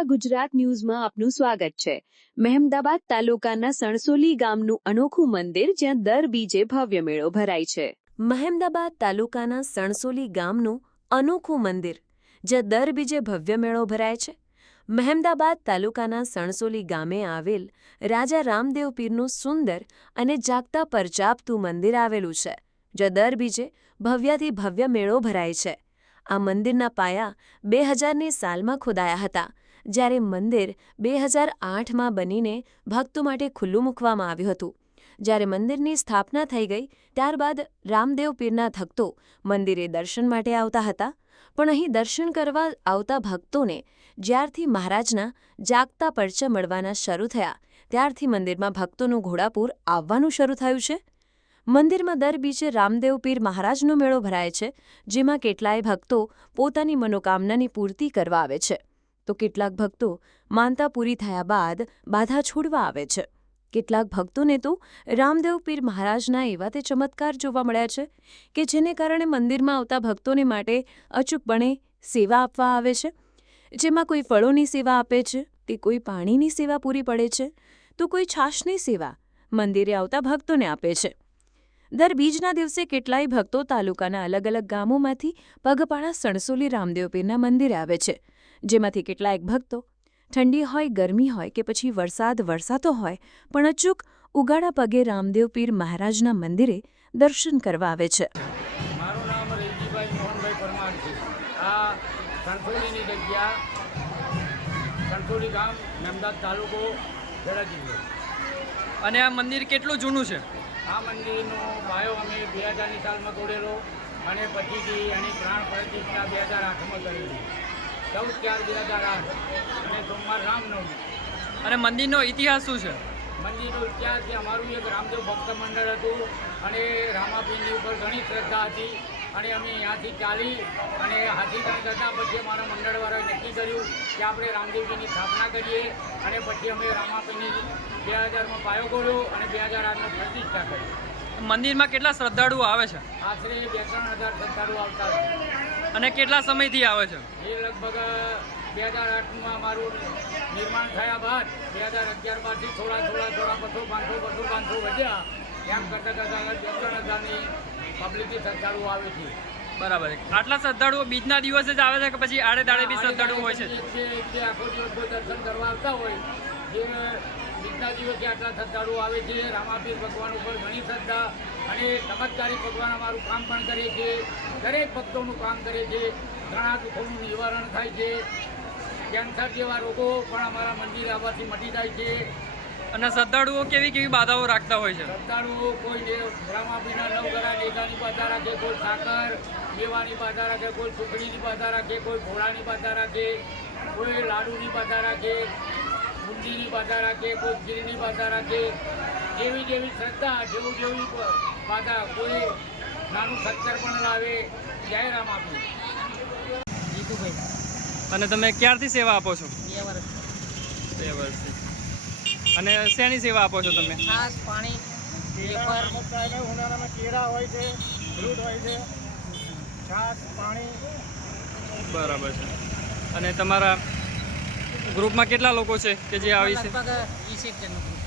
નમસ્કાર ગુજરાત ન્યૂઝમાં આપનું સ્વાગત છે। મહેમદાબાદ તાલુકાના સણસોલી ગામનું અનોખું મંદિર જ્યાં દર બીજે ભવ્ય મેળો ભરાય છે। મહેમદાબાદ તાલુકાના સણસોલી ગામનું અનોખું મંદિર જ્યાં દર બીજે ભવ્ય મેળો ભરાય છે। મહેમદાબાદ તાલુકાના સણસોલી ગામે આવેલ રાજા રામદેવ પીરનું સુંદર અને જાગતા પરચાપતું મંદિર આવેલું છે, જ્યાં દર બીજે ભવ્યાથી ભવ્ય મેળો ભરાય છે। આ મંદિરના પાયા 2000ની સાલમાં ખોદાયા હતા, જ્યારે મંદિર 2008માં બનીને ભક્તો માટે ખુલ્લું મૂકવામાં આવ્યું હતું। જ્યારે મંદિરની સ્થાપના થઈ ગઈ ત્યારબાદ રામદેવ પીરના ભક્તો મંદિરે દર્શન માટે આવતા હતા, પણ અહીં દર્શન કરવા આવતા ભક્તોને જ્યારથી મહારાજના જાગતા પરચા મળવાના શરૂ થયા ત્યારથી મંદિરમાં ભક્તોનું ઘોડાપૂર આવવાનું શરૂ થયું છે। મંદિરમાં દર બીજે રામદેવ પીર મહારાજનો મેળો ભરાય છે, જેમાં કેટલાય ભક્તો પોતાની મનોકામનાની પૂર્તિ કરવા આવે છે, તો કેટલાક ભક્તો માનતા પૂરી થયા બાદ બાધા છોડવા આવે છે। કેટલાક ભક્તોને તો રામદેવ પીર મહારાજના એવા તે ચમત્કાર જોવા મળ્યા છે કે જેને કારણે મંદિરમાં આવતા ભક્તોને માટે અચૂકપણે સેવા આપવા આવે છે, જેમાં કોઈ ફળોની સેવા આપે છે, તે કોઈ પાણીની સેવા પૂરી પડે છે, તો કોઈ છાશની સેવા મંદિરે આવતા ભક્તોને આપે છે। દર બીજના દિવસે કેટલાય ભક્તો તાલુકાના અલગ અલગ ગામોમાંથી પગપાળા સણસોલી રામદેવ પીરના મંદિરે આવે છે, જેમાંથી કેટલાક ભક્તો ઠંડી હોય, ગરમી હોય કે પછી વરસાદ વરસાતો હોય પણ અચૂક ઉગાડા પગે રામદેવ પીર મહારાજના મંદિરે દર્શન કરવા આવે છે। મારું નામ રેજીભાઈ મોહનભાઈ પરમાર છે। આ સણસોલીની જગ્યા સણસોલી ગામ, મહેમદાબાદ તાલુકો, જિલ્લો જિલ્લો। અને આ મંદિર કેટલું જૂનું છે? આ મંદિરનો પાયો અમે 2000ની સાલમાં તોડેલો અને પછીથી એની પ્રાણ પ્રતિષ્ઠા 2008માં કરેલી, 14/4/2008 અને સોમવાર રામનવમી। અને મંદિરનો ઇતિહાસ શું છે? મંદિરનો ઇતિહાસ છે, અમારું એક રામદેવ ભક્ત મંડળ હતું અને રામાપીરની ઉપર ઘણી શ્રદ્ધા હતી અને અમે અહીંયાથી ચાલી અને હાથીદાણ કરતા પછી અમારા મંડળવાળાએ નક્કી કર્યું કે આપણે રામદેવજીની સ્થાપના કરીએ અને પછી અમે રામાપીની 2000માં પાયો ગોળ્યો અને 2008માં પ્રતિષ્ઠા કરી। મંદિરમાં કેટલા શ્રદ્ધાળુઓ આવે છે? આશરે 2-3 હજાર શ્રદ્ધાળુઓ આવતા હતા। અને કેટલા સમયથી આવે છે? એ લગભગ 2008માં અમારું નિર્માણ થયા બાદ 2011 બાદથી થોડા 200-500 વધ્યા, એમ કરતાં કરતાં 2-3 હજારની પબ્લિકની શ્રદ્ધાળુઓ આવે છે। બરાબર। આટલા શ્રદ્ધાળુઓ બીજના દિવસે જ આવે છે કે પછી આડે દાડે બી શ્રદ્ધાળુઓ હોય છે? જે આખો દિવસ કોઈ દર્શન કરવા આવતા હોય, જે બીજના દિવસે આટલા શ્રદ્ધાળુઓ આવે છે। રામાપીર ભગવાન ઉપર ઘણી શ્રદ્ધા અને ચમત્કારી ભગવાન અમારું કામ પણ કરે છે, દરેક ભક્તોનું કામ કરે છે, ઘણા દુઃખોનું નિવારણ થાય છે, કેન્સર જેવા રોગો પણ અમારા મંદિર આવવાથી મટી જાય છે। અને શ્રદ્ધાળુઓ કેવી કેવી બાધાઓ રાખતા હોય છે? શ્રદ્ધાળુઓ કોઈ રામાપીરના 9 ગરા નેતાની બાધા રાખે, કોઈ સાકર મેવાની બાધા રાખે, કોઈ સુખડીની બાધા રાખે, કોઈ ઘોડાની બાધા રાખે, કોઈ લાડુની બાધા રાખે, બુંદીની બાધા રાખે, કોઈ ખીરની બાધા રાખે, જેવી જેવી શ્રદ્ધા જેવી બાધા, કોઈ નાનું સત્તર પણ લાવે। જય રામાપીર। જીતુભાઈ। અને તમે ક્યારથી સેવા આપો છો? 2 વર્ષ। 2 વર્ષથી। અને શેની સેવા આપો છો તમે? છાશ, પાણી, પેપર, ઉનાળામાં કેળા હોય છે, ફ્રૂટ હોય છે, છાશ, પાણી। બરાબર છે। અને તમારા ગ્રુપમાં કેટલા લોકો છે કે જે આવી છે? લગભગ 20 જણનું ગ્રુપ